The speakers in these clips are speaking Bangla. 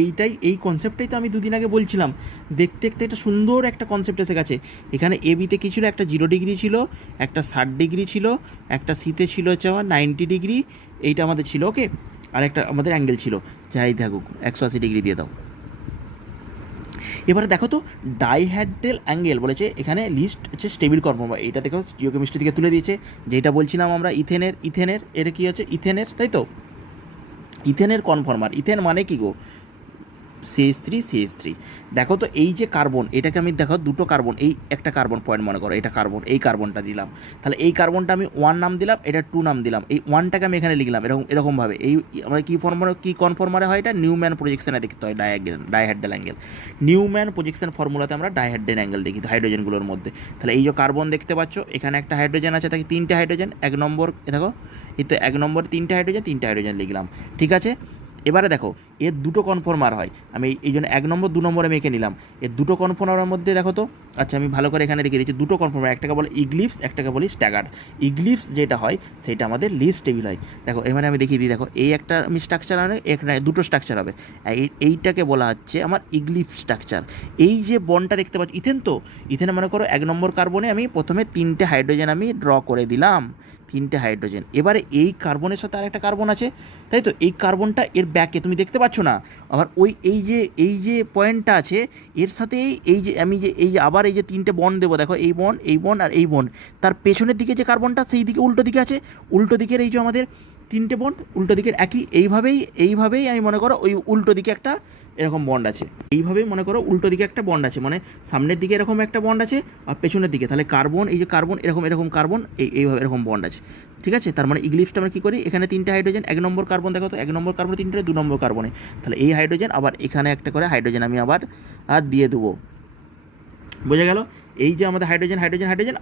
এইটাই, এই কনসেপ্টটাই তো আমি দুদিন আগে বলছিলাম। দেখতে দেখতে একটা সুন্দর একটা কনসেপ্ট এসে গেছে। এখানে এ বিতে কী ছিল, একটা 0 ডিগ্রি ছিল, একটা 60 ডিগ্রি ছিল, একটা সিতে ছিল হচ্ছে আমার 90 ডিগ্রি, এইটা আমাদের ছিল ওকে। আর একটা আমাদের অ্যাঙ্গেল ছিল, যাই থাকুক 180 ডিগ্রি দিয়ে দাও। এবারে দেখো তো ডাইহ্যাড্রাল অ্যাঙ্গেল বলেছে এখানে লিস্ট হচ্ছে স্টেবিল কনফর্মার। এইটা দেখো জিওকেমিস্ট্রি থেকে তুলে দিয়েছে, যেটা বলছিলাম আমরা ইথেনের এটা কী হচ্ছে ইথেনের, তাই তো ইথেনের কনফর্মার। ইথেন মানে কি গো, CH3 দেখো তো এই যে কার্বন, এটাকে আমি দেখো দুটো কার্বন, এই একটা কার্বন পয়েন্ট মনে করো, এটা কার্বন, এই কার্বনটা দিলাম, তাহলে এই কার্বনটা আমি 1 নাম দিলাম, এটা 2 নাম দিলাম, এই 1টাকে আমি এখানে লিখলাম এরকমভাবে। এই আমরা কী কনফর্মারে হয়, এটা নিউম্যান প্রজেকশনে দেখতে হয় ডাইহ্যাড্রাল অ্যাঙ্গেল। নিউম্যান প্রজেকশন ফর্মুলাতে আমরা ডাইহ্যাড্রাল অ্যাঙ্গেল দেখি হাইড্রোজেনগুলোর মধ্যে। তাহলে এই যে কার্বন দেখতে পাচ্ছ, এখানে একটা হাইড্রোজেন আছে, তাকে 3টে হাইড্রোজেন, 1 নম্বর দেখো, এই তো 1 নম্বর 3টে হাইড্রোজেন লিখলাম, ঠিক আছে। এবারে দেখো এর দুটো কনফর্মার হয়, আমি এই জন্য 1 নম্বর 2 নম্বর আমি এঁকে নিলাম। এর দুটো কনফর্মারের মধ্যে দেখো তো, আচ্ছা আমি ভালো করে এখানে রেখে দিচ্ছি, দুটো কনফর্মার, একটাকে বলে ইগ্লিপস, একটাকে বলি স্ট্যাগার্ড। ইগ্লিপস যেটা হয় সেটা আমাদের লিস্ট স্টেবিল হয়। দেখো এখানে আমি দেখিয়ে দিই, দেখো এই একটা আমি স্ট্রাকচার হবে, এখানে দুটো স্ট্রাকচার হবে, এইটাকে বলা হচ্ছে আমার ইগ্লিপস স্ট্রাকচার। এই যে বন্ডটা দেখতে পাচ্ছি ইথেন, তো ইথেনে মনে করো 1 নম্বর কার্বনে আমি প্রথমে 3টে হাইড্রোজেন আমি ড্র করে দিলাম, 3টে হাইড্রোজেন। এবারে এই কার্বনের সাথে আরেকটা কার্বন আছে, তাই তো এই কার্বনটা এর ব্যাকে তুমি দেখতে পাচ্ছ না, আবার ওই এই যে পয়েন্টটা আছে এর সাথে এই যে আমি যে এই যে আবার এই যে 3টে বন্ড দেবো, দেখো এই বন্ড আর এই বন্ড, তার পেছনের দিকে যে কার্বনটা সেই দিকে উল্টো দিকে আছে, উল্টো দিকের এই যে আমাদের 3টে বন্ড উল্টো দিকের একই, এইভাবেই আমি মনে করো ওই উল্টো দিকে একটা এরকম বন্ড আছে, এইভাবেই মনে করো উল্টো দিকে একটা বন্ড আছে, মানে সামনের দিকে এরকম একটা বন্ড আছে আর পেছনের দিকে, তাহলে কার্বন, এই যে কার্বন এরকম কার্বন এইভাবে এরকম বন্ড আছে, ঠিক আছে। তার মানে ইগ্লিপসটা আমরা কী করি, এখানে 3টে হাইড্রোজেন, 1 নম্বর কার্বন দেখো তো 1 নম্বর কার্বনে 3টে, 2 নম্বর কার্বনে, তাহলে এই হাইড্রোজেন আবার এখানে একটা করে হাইড্রোজেন আমি আবার দিয়ে দেবো, বোঝা গেল। এই যে আমাদের হাইড্রোজেন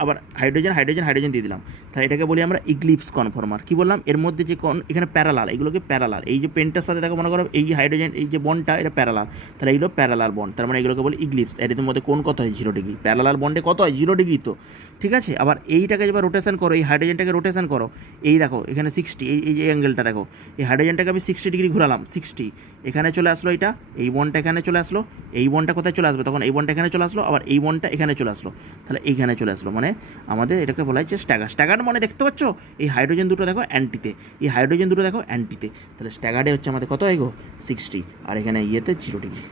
আবার হাইড্রোজেন দিয়ে দিলাম, তাহলে এটাকে বলি আমরা ইগ্লিপস কনফর্মার। কী বললাম, এর মধ্যে যে এখানে প্যারালাল, এগুলোকে প্যারালাল, এই যে পেনটার সাথে দেখো মনে করো এই যে হাইড্রোজেন এই যে বন্ডটা এটা প্যারালাল, তাহলে এইগুলো প্যারালাল বন্ড, তার মানে এগুলোকে বলি ইগ্লিপস। এর মধ্যে কোন কত হয় 0 ডিগ্রি, প্যারালাল বন্ডে কত হয় 0 ডিগ্রি, তো ঠিক আছে। আবার এইটাকে যেবার রোটেশন করো, এই হাইড্রোজেনটাকে রোটেশন করো, এই দেখো এখানে 60, এই যে অ্যাঙ্গেলটা দেখো, এই হাইড্রোজেনটাকে আমি 60 ডিগ্রি ঘোরালাম, 60 এখানে চলে আসলো, এটা এই বন্ডটা এখানে চলে আসলো, এই বন্ডটা কোথায় চলে আসবে, তখন এই বন্ডটা এখানে চলে আসলো, আবার এই বন্ডটা এখানে চলে আসলো, তাহলে এইখানে চলে আসলো, মানে আমাদের এটাকে বলা হচ্ছে স্ট্যাগার মানে দেখতে পাচ্ছ এই হাইড্রোজেন দুটো দেখো অ্যান্টিতে, এই হাইড্রোজেন দুটো দেখো অ্যান্টিতে, তাহলে স্ট্যাগার্ডে হচ্ছে আমাদের কত হয় গো 60, আর এখানে ইয়েতে 0 ডিগ্রি।